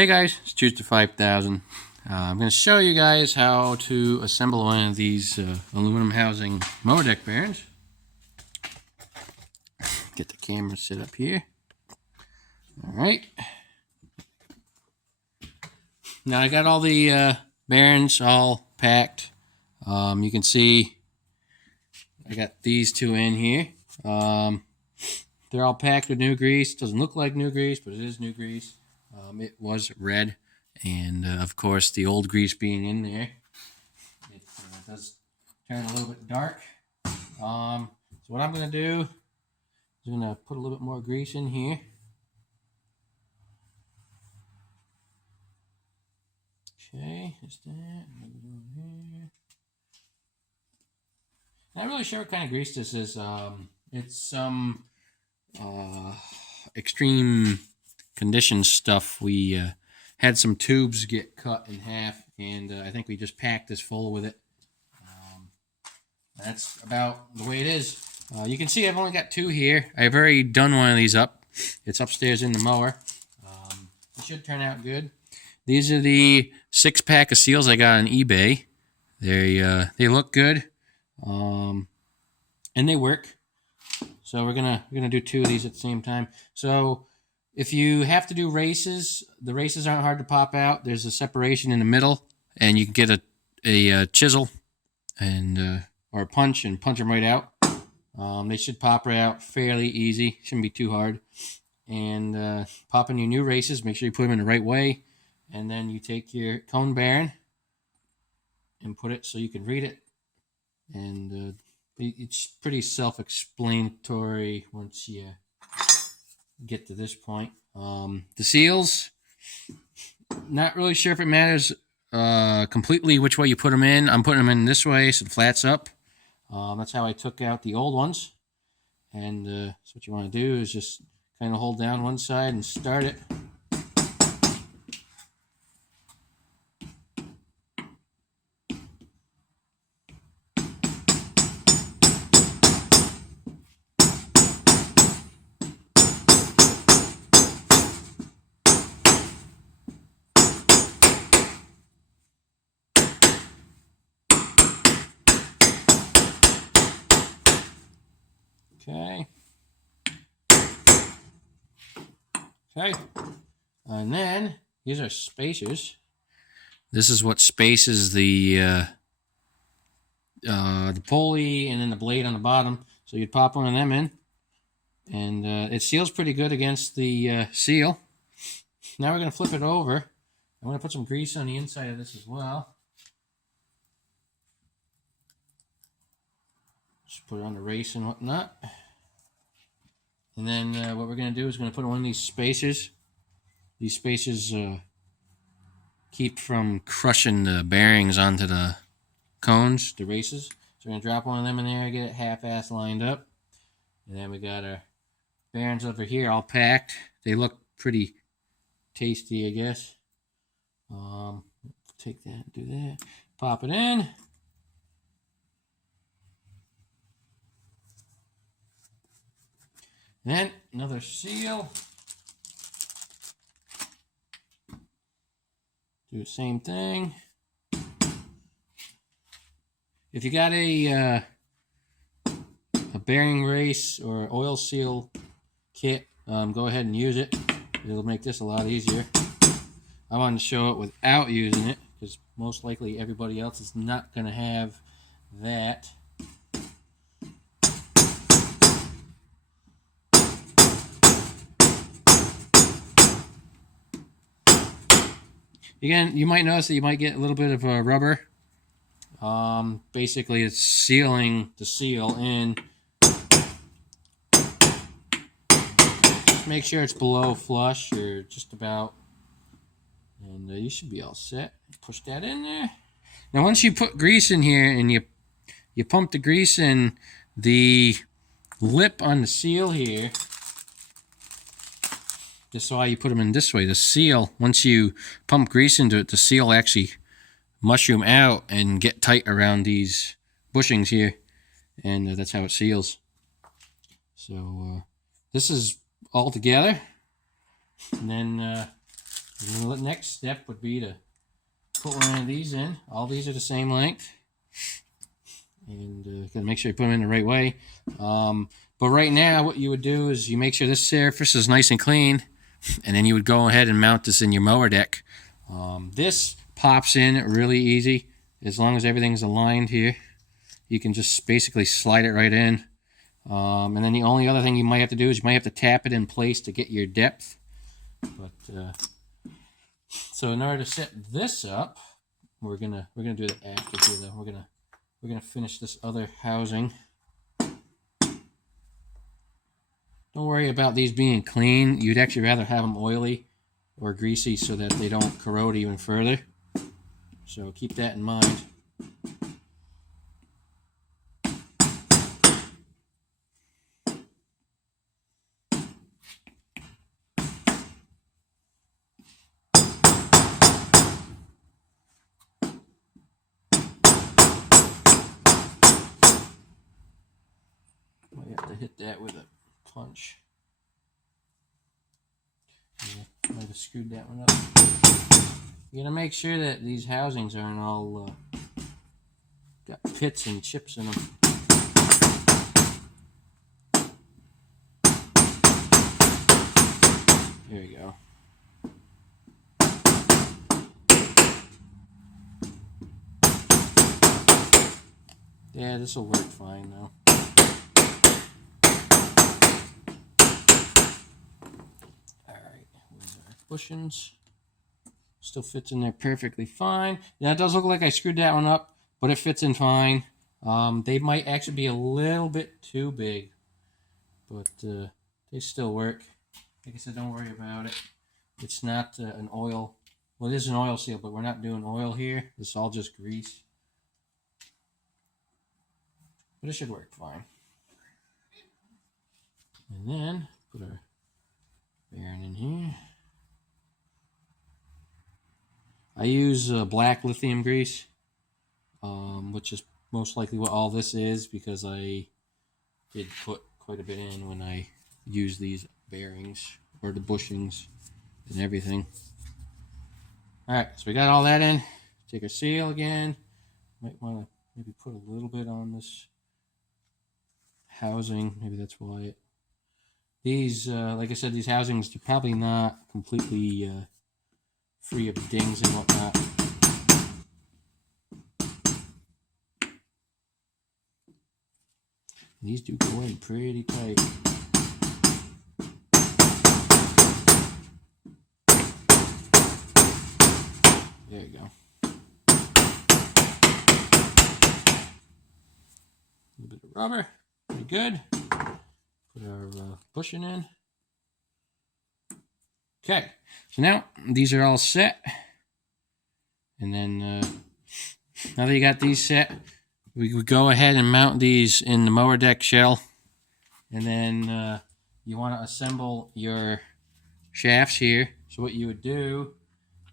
Hey guys, it's Tuesday 5000. I'm going to show you guys how to assemble one of these aluminum housing mower deck bearings. Get the camera set up here. Alright. Now I got all the bearings all packed. You can see I got these two in here. They're all packed with new grease. Doesn't look like new grease, but it is new grease. It was red, and of course the old grease being in there, it does turn a little bit dark. So what I'm going to do is I'm going to put a little bit more grease in here. Okay, just that. Not really sure what kind of grease this is. It's some extreme condition stuff. We had some tubes get cut in half, and I think we just packed this full with it. That's about the way it is. You can see I've only got two here. I've already done one of these up. It's upstairs in the mower. It should turn out good. These are the 6-pack of seals I got on eBay. They look good, and they work. So we're gonna do two of these at the same time. So if you have to do races, the races aren't hard to pop out. There's a separation in the middle, and you can get a chisel and or a punch and punch them right out. They should pop right out fairly easy. Shouldn't be too hard. And pop in your new races. Make sure you put them in the right way. And then you take your cone bearing and put it so you can read it. And it's pretty self-explanatory once you get to this point. The seals, not really sure if it matters completely which way you put them in. I'm putting them in this way so the flat's up. That's how I took out the old ones. And so what you want to do is just kind of hold down one side and start it. Okay, and then these are spacers. This is what spaces the pulley and then the blade on the bottom. So you'd pop one of them in, and it seals pretty good against the seal. Now we're going to flip it over. I'm going to put some grease on the inside of this as well. Just put it on the race and whatnot. And then what we're going to do is going to put one of these spacers. These spacers keep from crushing the bearings onto the cones, the races. So we're going to drop one of them in there, get it half-ass lined up. And then we got our bearings over here all packed. They look pretty tasty, I guess. Take that and do that. Pop it in. Then another seal. Do the same thing. If you got a bearing race or oil seal kit, go ahead and use it. It'll make this a lot easier. I wanted to show it without using it because most likely everybody else is not going to have that. Again, you might notice that you might get a little bit of rubber. Basically, it's sealing the seal in. Just make sure it's below flush or just about. And you should be all set. Push that in there. Now, once you put grease in here and you pump the grease in, the lip on the seal here, this is why you put them in this way. The seal, once you pump grease into it, the seal actually mushroom out and get tight around these bushings here. And that's how it seals. So this is all together. And then And the next step would be to put one of these in. All these are the same length. And gotta make sure you put them in the right way. But right now, what you would do is you make sure this surface is nice and clean, and then you would go ahead and mount this in your mower deck. This pops in really easy. As long as everything's aligned here, you can just basically slide it right in. And then the only other thing you might have to do is you might have to tap it in place to get your depth. But so in order to set this up, we're gonna do that after here though. We're gonna finish this other housing. Don't worry about these being clean. You'd actually rather have them oily or greasy so that they don't corrode even further. So keep that in mind. Might have to hit that with a punch. Yeah, might have screwed that one up. You gotta make sure that these housings aren't all got pits and chips in them. There we go. Yeah, this will work fine though. Bushings. Still fits in there perfectly fine. Now it does look like I screwed that one up, but it fits in fine. They might actually be a little bit too big, but they still work. Like I said, don't worry about it. It's not an oil. Well, it is an oil seal, but we're not doing oil here. This is all just grease. But it should work fine. And then put our bearing in here. I use black lithium grease, which is most likely what all this is, because I did put quite a bit in when I used these bearings, or the bushings and everything. Alright, so we got all that in. Take our seal again. Might want to maybe put a little bit on this housing. Maybe that's why these, like I said, these housings are probably not completely free of dings and whatnot. These do go in pretty tight. There you go. A little bit of rubber. Pretty good. Put our bushing in. Okay, so now these are all set. And then now that you got these set, we would go ahead and mount these in the mower deck shell. And then you want to assemble your shafts here. So what you would do,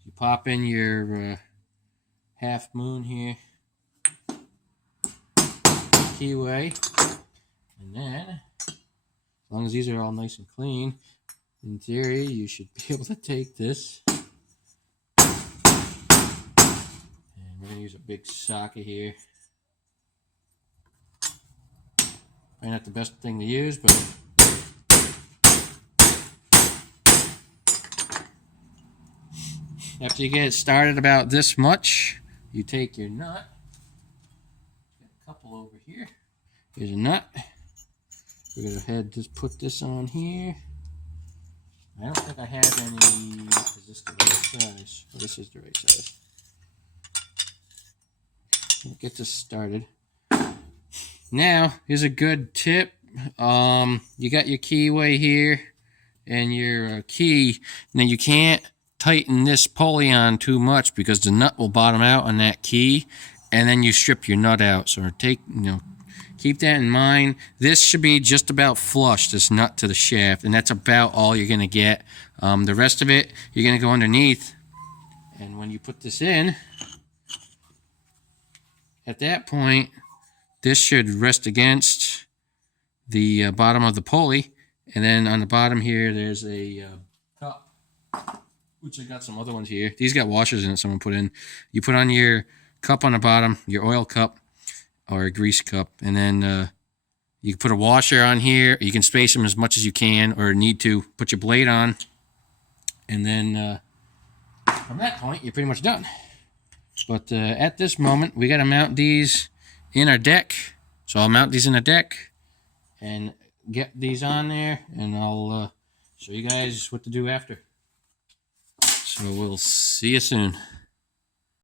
you pop in your half moon here, keyway, and then as long as these are all nice and clean, in theory you should be able to take this, and we're going to use a big socket here. Probably not the best thing to use, but after you get it started about this much, you take your nut. Got a couple over here. Here's a nut. We're going to go ahead and just put this on here. I don't think I have any. Is this the right size? Oh, this is the right size. We'll get this started. Now, here's a good tip. You got your keyway here and your key. Now, you can't tighten this pulley on too much because the nut will bottom out on that key, and then you strip your nut out. So keep that in mind. This should be just about flush, this nut to the shaft, and that's about all you're going to get. The rest of it, you're going to go underneath, and when you put this in, at that point, this should rest against the bottom of the pulley, and then on the bottom here, there's a cup. which I got some other ones here. These got washers in it someone put in. You put on your cup on the bottom, your oil cup or a grease cup, and then you can put a washer on here. You can space them as much as you can or need to. Put your blade on, and then from that point, you're pretty much done. But at this moment, we got to mount these in our deck. So I'll mount these in the deck and get these on there, and I'll show you guys what to do after. So we'll see you soon.